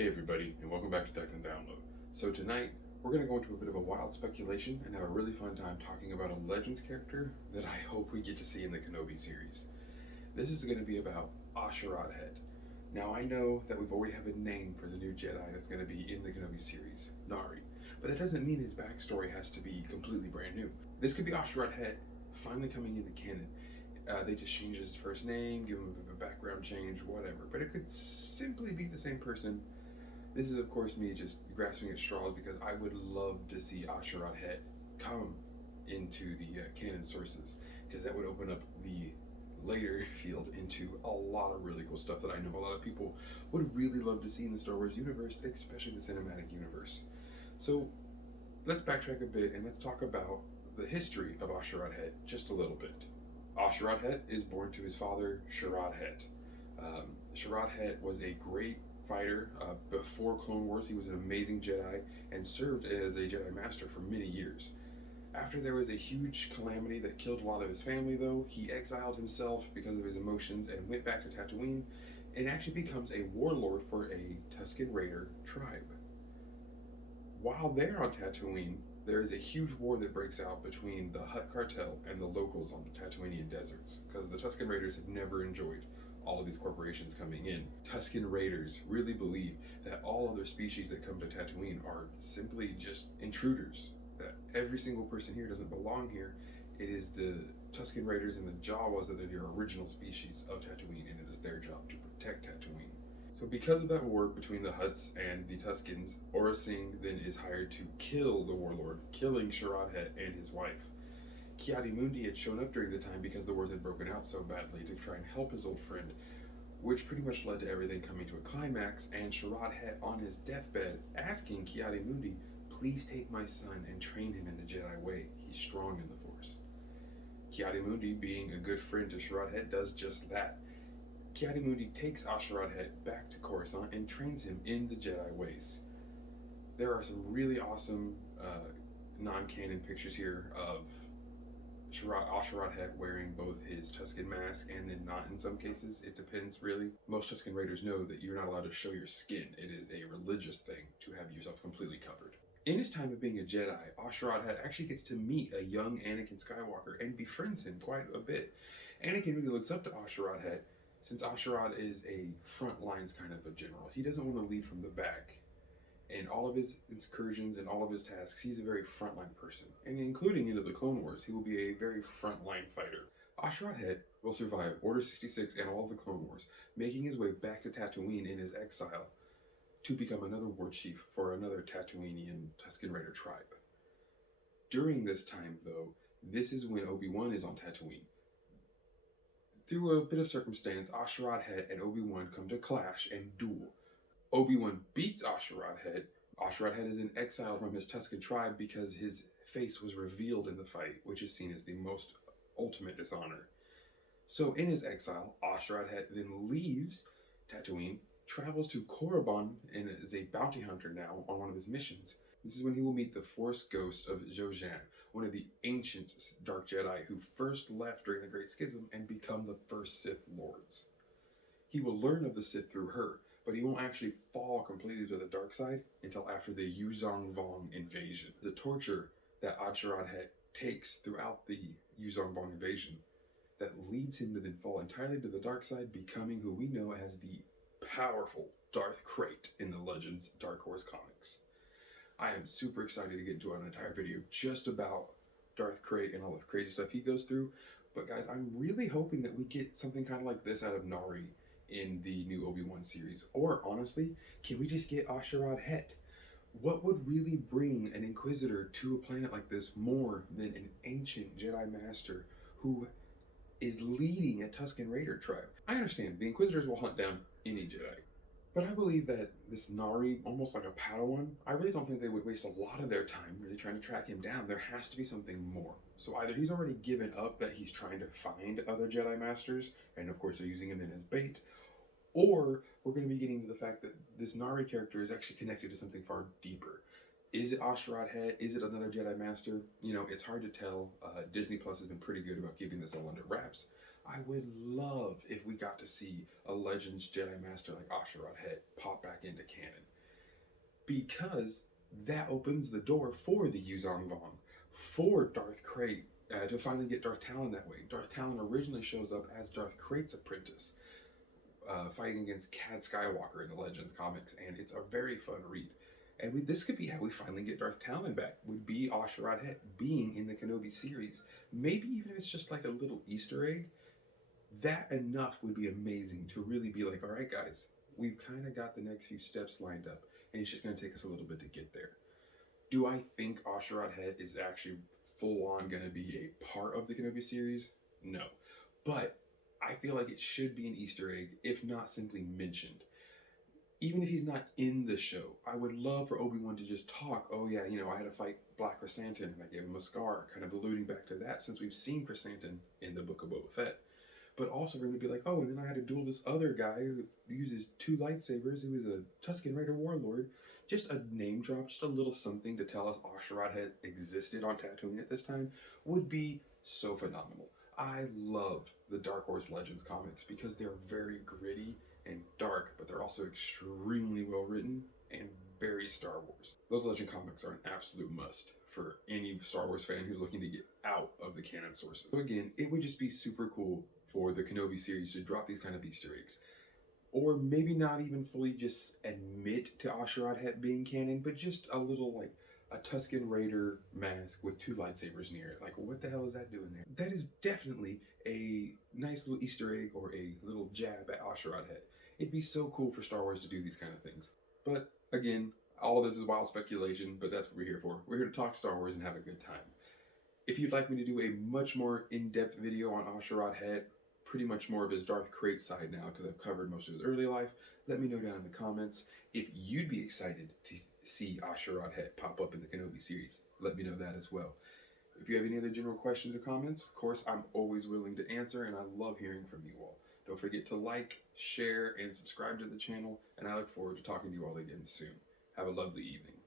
Hey everybody, and welcome back to Text and Download. So tonight, we're going to go into a bit of a wild speculation and have a really fun time talking about a Legends character that I hope we get to see in the Kenobi series. This is going to be about Asherad Hett. Now I know that we've already have a name for the new Jedi that's going to be in the Kenobi series, Nari, but that doesn't mean his backstory has to be completely brand new. This could be Asherad Hett finally coming into canon. They just changed his first name, give him a bit of a background change, whatever. But it could simply be the same person. This is, of course, me just grasping at straws because I would love to see Asherad Hett come into the canon sources, because that would open up the later field into a lot of really cool stuff that I know a lot of people would really love to see in the Star Wars universe, especially the cinematic universe. So let's backtrack a bit and let's talk about the history of Asherad Hett just a little bit. Asherad Hett is born to his father, Sharad Hett. Sharad Hett was a great fighter. Before Clone Wars, he was an amazing Jedi and served as a Jedi Master for many years. After there was a huge calamity that killed a lot of his family, though, he exiled himself because of his emotions and went back to Tatooine and actually becomes a warlord for a Tusken Raider tribe. While there on Tatooine, there is a huge war that breaks out between the Hutt cartel and the locals on the Tatooinean deserts, because the Tusken Raiders have never enjoyed all of these corporations coming in. Tusken Raiders really believe that all other species that come to Tatooine are simply just intruders, that every single person here doesn't belong here. It is the Tusken Raiders and the Jawas that are the original species of Tatooine, and it is their job to protect Tatooine. So because of that war between the Hutts and the Tuskens, Aurra Sing then is hired to kill the warlord, killing Sharad Hett and his wife. Ki-Adi-Mundi had shown up during the time because the wars had broken out so badly to try and help his old friend, which pretty much led to everything coming to a climax, and Sharad Hett on his deathbed asking Ki-Adi-Mundi, "Please take my son and train him in the Jedi way. He's strong in the Force." Ki-Adi-Mundi, being a good friend to Sharad Hett, does just that. Ki-Adi-Mundi takes Asherad Hett back to Coruscant and trains him in the Jedi ways. There are some really awesome non-canon pictures here of Asherad Hett wearing both his Tusken mask and then not in some cases. It depends, really. Most Tusken Raiders know that you're not allowed to show your skin. It is a religious thing to have yourself completely covered. In his time of being a Jedi, Asherad Hett actually gets to meet a young Anakin Skywalker and befriends him quite a bit. Anakin really looks up to Asherad Hett, since Asherad is a front lines kind of a general. He doesn't want to lead from the back. In all of his incursions and all of his tasks, he's a very frontline person. And including into the Clone Wars, he will be a very frontline fighter. Asherad Hett will survive Order 66 and all of the Clone Wars, making his way back to Tatooine in his exile to become another war chief for another Tatooinean Tusken Raider tribe. During this time, though, this is when Obi-Wan is on Tatooine. Through a bit of circumstance, Asherad Hett and Obi-Wan come to clash and duel. Obi-Wan beats Asherad Hett. Asherad Hett is in exile from his Tusken tribe because his face was revealed in the fight, which is seen as the most ultimate dishonor. So in his exile, Asherad Hett then leaves Tatooine, travels to Korriban, and is a bounty hunter now on one of his missions. This is when he will meet the Force Ghost of Zhou-Zhan, one of the ancient Dark Jedi who first left during the Great Schism and become the first Sith Lords. He will learn of the Sith through her, but he won't actually fall completely to the dark side until after the Yuuzhan Vong invasion. The torture that Asherad Hett takes throughout the Yuuzhan Vong invasion that leads him to then fall entirely to the dark side, becoming who we know as the powerful Darth Krayt in the Legends Dark Horse comics. I am super excited to get into an entire video just about Darth Krayt and all the crazy stuff he goes through. But guys, I'm really hoping that we get something kind of like this out of Nari in the new Obi-Wan series. Or honestly, can we just get Asherad Hett? What would really bring an Inquisitor to a planet like this more than an ancient Jedi Master who is leading a Tusken Raider tribe? I understand, the Inquisitors will hunt down any Jedi. But I believe that this Nari, almost like a Padawan, I really don't think they would waste a lot of their time really trying to track him down. There has to be something more. So either he's already given up that he's trying to find other Jedi Masters, and of course they're using him in as bait, or we're going to be getting to the fact that this Nari character is actually connected to something far deeper. Is it Asherad Hett? Is it another Jedi Master? You know, it's hard to tell. Disney Plus has been pretty good about keeping this all under wraps. I would love if we got to see a Legends Jedi Master like Asherad Hett pop back into canon, because that opens the door for the Yuzong Vong, for Darth Krayt, to finally get Darth Talon that way. Darth Talon originally shows up as Darth Krayt's apprentice, fighting against Cad Skywalker in the Legends comics, and it's a very fun read. And this could be how we finally get Darth Talon back, would be Asherad Hett being in the Kenobi series. Maybe even if it's just like a little Easter egg, that enough would be amazing to really be like, all right, guys, we've kind of got the next few steps lined up, and it's just going to take us a little bit to get there. Do I think Asherad Hett is actually full on going to be a part of the Kenobi series? No. But I feel like it should be an Easter egg, if not simply mentioned. Even if he's not in the show, I would love for Obi-Wan to just talk, oh yeah, I had to fight Black Chrysanthemum, and I gave him a scar, kind of alluding back to that, since we've seen Chrysanthemum in the Book of Boba Fett. But also for him to be like, oh, and then I had to duel this other guy who uses 2 lightsabers, who is a Tusken Raider warlord. Just a name drop, just a little something to tell us Asherad had existed on Tatooine at this time would be so phenomenal. I love the Dark Horse Legends comics because they're very gritty and dark, but they're also extremely well written and very Star Wars. Those Legend comics are an absolute must for any Star Wars fan who's looking to get out of the canon sources. So again, it would just be super cool for the Kenobi series to drop these kind of Easter eggs. Or maybe not even fully just admit to Asherad Hett being canon, but just a little like a Tusken Raider mask with 2 lightsabers near it. Like, what the hell is that doing there? That is definitely a nice little Easter egg or a little jab at Asherad Hett. It'd be so cool for Star Wars to do these kind of things. But again, all of this is wild speculation, but that's what we're here for. We're here to talk Star Wars and have a good time. If you'd like me to do a much more in-depth video on Asherad Hett, pretty much more of his Darth Krayt side now, because I've covered most of his early life, let me know down in the comments. If you'd be excited to see Asherad Hett pop up in the Kenobi series, let me know that as well. If you have any other general questions or comments, of course, I'm always willing to answer, and I love hearing from you all. Don't forget to like, share, and subscribe to the channel, and I look forward to talking to you all again soon. Have a lovely evening.